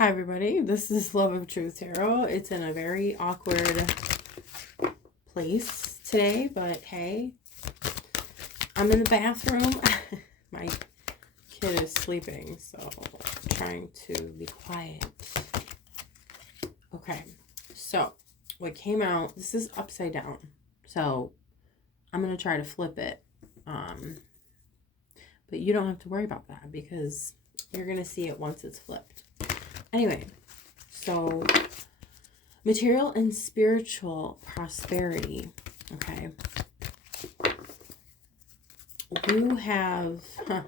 Hi everybody, this is Love of Truth Tarot. It's in a very awkward place today, but hey, I'm in the bathroom. My kid is sleeping, so I'm trying to be quiet. Okay, so what came out, this is upside down, so I'm going to try to flip it, but you don't have to worry about that because you're going to see it once it's flipped. Anyway, so material and spiritual prosperity, okay? You have a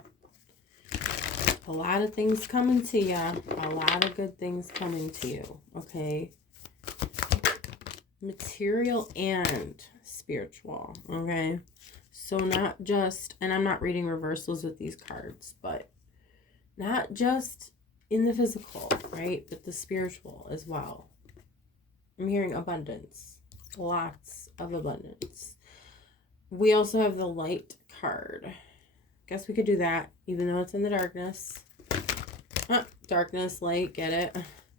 lot of things coming to you, a lot of good things coming to you, okay? Material and spiritual, okay? So not just, and I'm not reading reversals with these cards, but not just in the physical, right? But the spiritual as well. I'm hearing abundance. Lots of abundance. We also have the light card. Guess we could do that, even though it's in the darkness. Darkness, light, get it?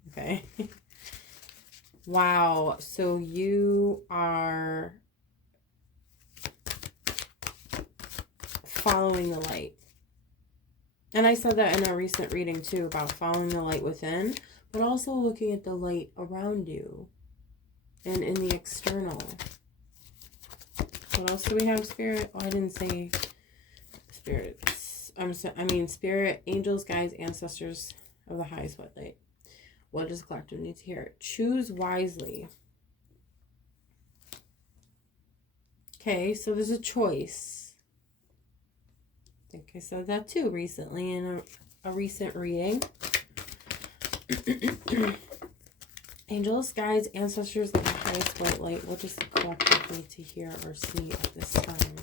Okay. Wow. So you are following the light. And I said that in a recent reading too, about following the light within, but also looking at the light around you and in the external. What else do we have, Spirit? Oh, I didn't say spirits. I mean spirit, angels, guides, ancestors of the highest white light. What does the collective need to hear? Choose wisely. Okay, so there's a choice. I think I said that too recently in a recent reading. Angels, guides, ancestors of the highest white light. What does the collective need to hear or see at this time?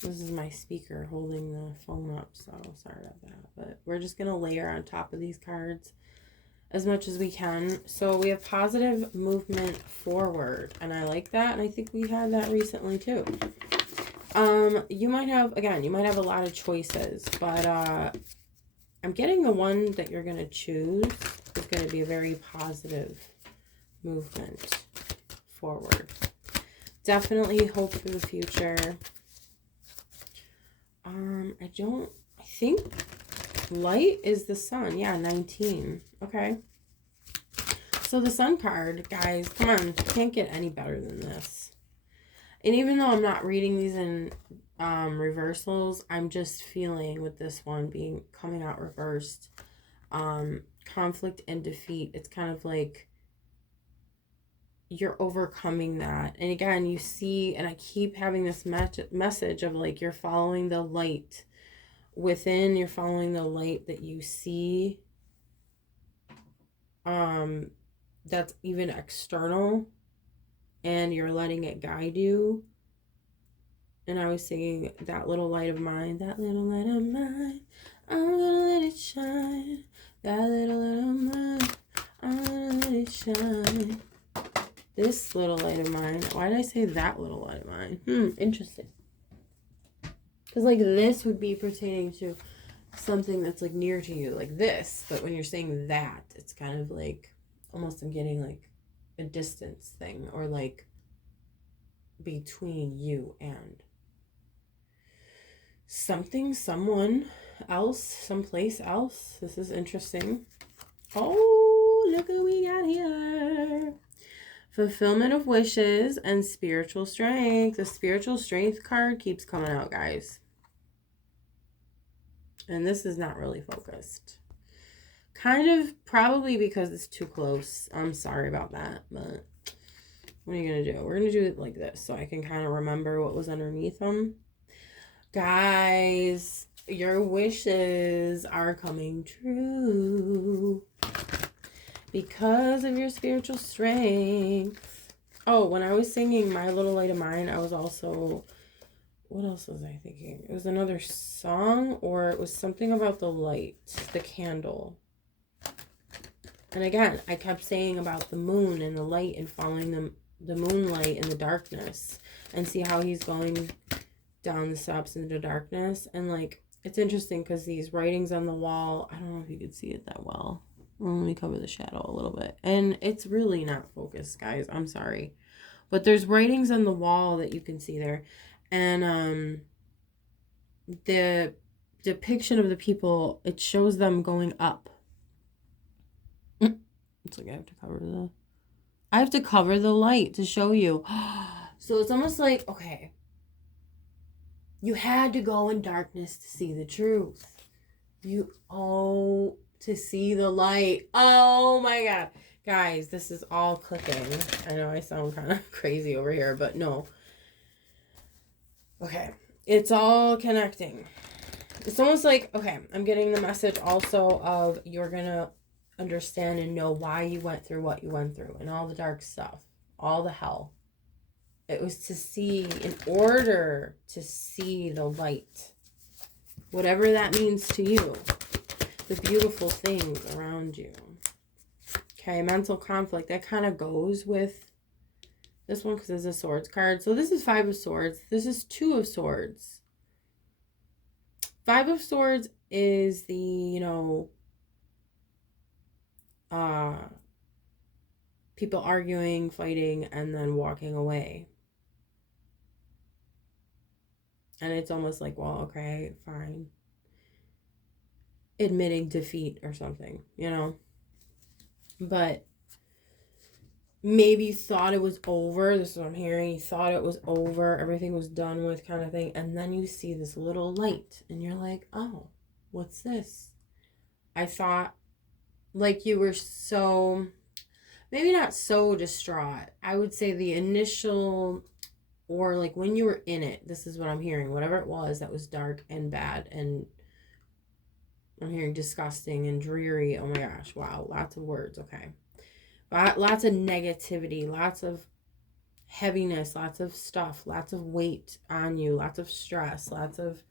This is my speaker holding the phone up, so sorry about that. But we're just going to layer on top of these cards as much as we can. So we have positive movement forward, and I like that, and I think we had that recently too. You might have a lot of choices, but I'm getting the one that you're going to choose is going to be a very positive movement forward. Definitely hope for the future. I think light is the sun. Yeah, 19. Okay. So the sun card, guys, come on. Can't get any better than this. And even though I'm not reading these in reversals, I'm just feeling with this one coming out reversed. Conflict and defeat. It's kind of like you're overcoming that. And again, you see, and I keep having this message of like you're following the light within, you're following the light that you see that's even external, and you're letting it guide you. And I was singing that little light of mine, that little light of mine, I'm gonna let it shine, that little light of mine, I'm gonna let it shine. This little light of mine. Why did I say that little light of mine? Interesting. Because like this would be pertaining to something that's like near to you, like this. But when you're saying that, it's kind of like almost I'm getting like a distance thing, or like between you and something, someone else, someplace else. This is interesting. Oh, look what we got here. Fulfillment of wishes and spiritual strength. The spiritual strength card keeps coming out, guys. And this is not really focused. Kind of probably because it's too close. I'm sorry about that, but what are you going to do? We're going to do it like this so I can kind of remember what was underneath them. Guys, your wishes are coming true because of your spiritual strength. Oh, when I was singing My Little Light of Mine, I was also, what else was I thinking? It was another song, or it was something about the light, the candle. And again, I kept saying about the moon and the light and following the moonlight in the darkness, and see how he's going down the steps into darkness. And like, it's interesting because these writings on the wall, I don't know if you could see it that well. Let me cover the shadow a little bit. And it's really not focused, guys. I'm sorry. But there's writings on the wall that you can see there. And the depiction of the people, it shows them going up. It's like I have to cover the light to show you. So it's almost like, okay, you had to go in darkness to see the truth. To see the light. Oh my God. Guys, this is all clicking. I know I sound kind of crazy over here, but no. Okay. It's all connecting. It's almost like, okay, I'm getting the message also of you're going to understand and know why you went through what you went through and all the dark stuff, all the hell. It was to see, in order to see the light, whatever that means to you, the beautiful things around you. Okay, mental conflict, that kind of goes with this one because it's a swords card. So this is 5 of swords. This is 2 of swords. 5 of swords is the, people arguing, fighting, and then walking away. And it's almost like, well, okay, fine. Admitting defeat or something, But maybe you thought it was over. This is what I'm hearing. You thought it was over. Everything was done with, kind of thing. And then you see this little light. And you're like, oh, what's this? I thought like you were so, maybe not so distraught. I would say the initial, or like when you were in it, this is what I'm hearing. Whatever it was that was dark and bad, and I'm hearing disgusting and dreary. Oh my gosh, wow, lots of words. Okay, lots of negativity, lots of heaviness, lots of stuff, lots of weight on you, lots of stress, lots of,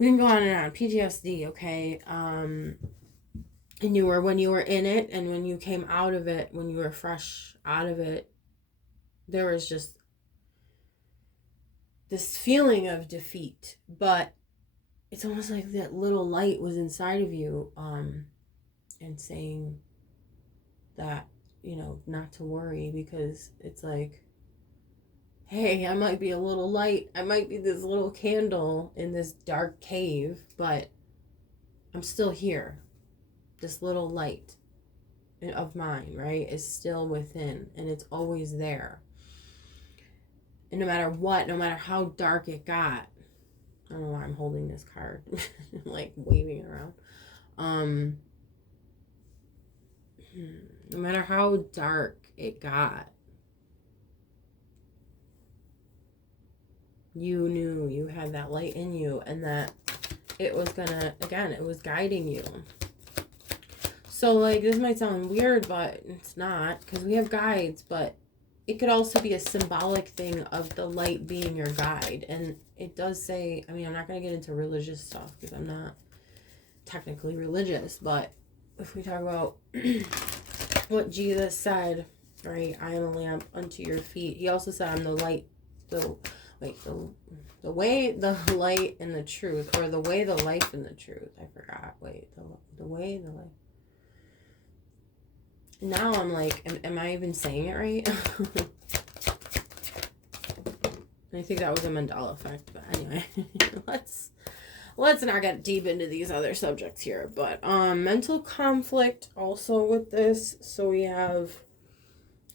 we can go on and on. PTSD. Okay. And when you were in it, and when you came out of it, when you were fresh out of it, there was just this feeling of defeat. But it's almost like that little light was inside of you, and saying that, not to worry, because it's like, hey, I might be a little light. I might be this little candle in this dark cave, but I'm still here. This little light of mine, right, is still within, and it's always there. And no matter what, no matter how dark it got, I don't know why I'm holding this card, like waving around. No matter how dark it got, you knew you had that light in you, and that it was gonna, again, it was guiding you. So, like, this might sound weird, but it's not, because we have guides, but it could also be a symbolic thing of the light being your guide. And it does say, I mean, I'm not going to get into religious stuff because I'm not technically religious, but if we talk about what Jesus said, right, I am a lamp unto your feet. He also said, I'm the light, the way, the light, and the truth, or the way, the life, and the truth. I forgot. Wait, the way, the life. Now I'm like, am I even saying it right? I think that was a Mandela effect, but anyway, let's not get deep into these other subjects here. But mental conflict also with this. So we have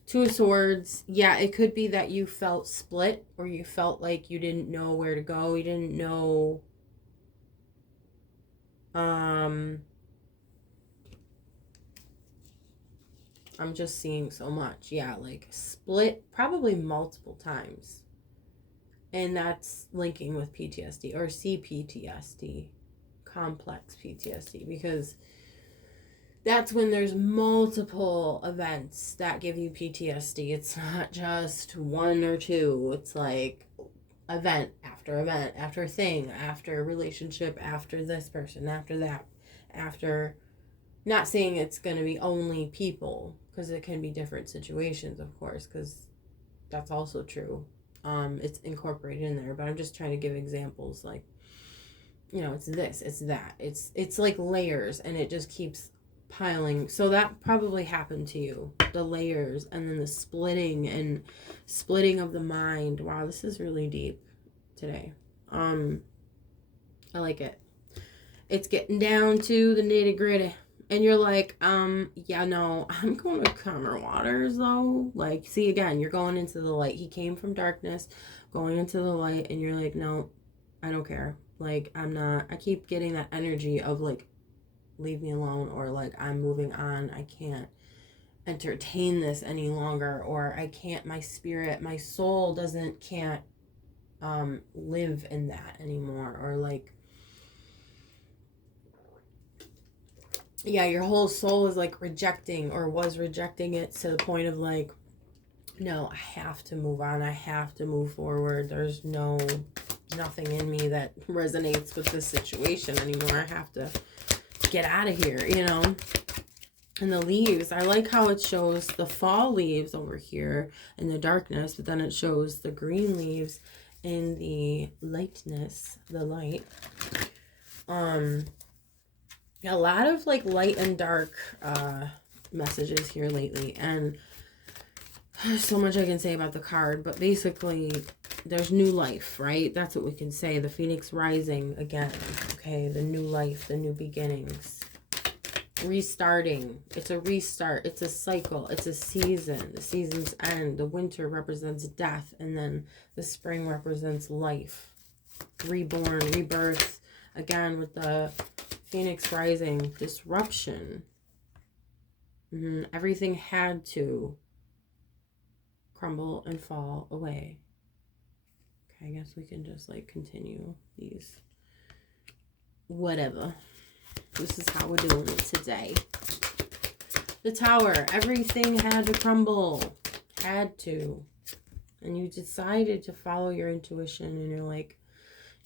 2 of swords. Yeah, it could be that you felt split, or you felt like you didn't know where to go. You didn't know I'm just seeing so much. Yeah, like split probably multiple times. And that's linking with PTSD or CPTSD, complex PTSD, because that's when there's multiple events that give you PTSD. It's not just 1 or 2. It's like event after thing, after relationship, after this person, after that, after, not saying it's going to be only people, because it can be different situations, of course, because that's also true. It's incorporated in there, but I'm just trying to give examples, like, you know, it's this, it's that. It's like layers, and it just keeps piling. So that probably happened to you. The layers, and then the splitting of the mind. Wow, this is really deep today. I like it. It's getting down to the nitty-gritty. And you're like, yeah, no, I'm going to calmer waters though. Like, see, again, you're going into the light. He came from darkness, going into the light, and you're like, no, I don't care. Like, I'm not, I keep getting that energy of like, leave me alone, or like, I'm moving on. I can't entertain this any longer, or I can't, my spirit, my soul can't live in that anymore, or like, yeah, your whole soul is like rejecting, or was rejecting it, to the point of like, no, I have to move on. I have to move forward. There's nothing in me that resonates with this situation anymore. I have to get out of here, you know? And the leaves, I like how it shows the fall leaves over here in the darkness, but then it shows the green leaves in the lightness, the light. A lot of like light and dark messages here lately, and there's so much I can say about the card, but basically there's new life, right? That's what we can say. The phoenix rising again, okay? The new life, the new beginnings. Restarting. It's a restart. It's a cycle. It's a season. The season's end. The winter represents death, and then the spring represents life. Reborn, rebirth. Again, with the phoenix rising, disruption. Everything had to crumble and fall away. Okay, I guess we can just like continue these. Whatever. This is how we're doing it today. The Tower. Everything had to crumble. Had to. And you decided to follow your intuition, and you're like,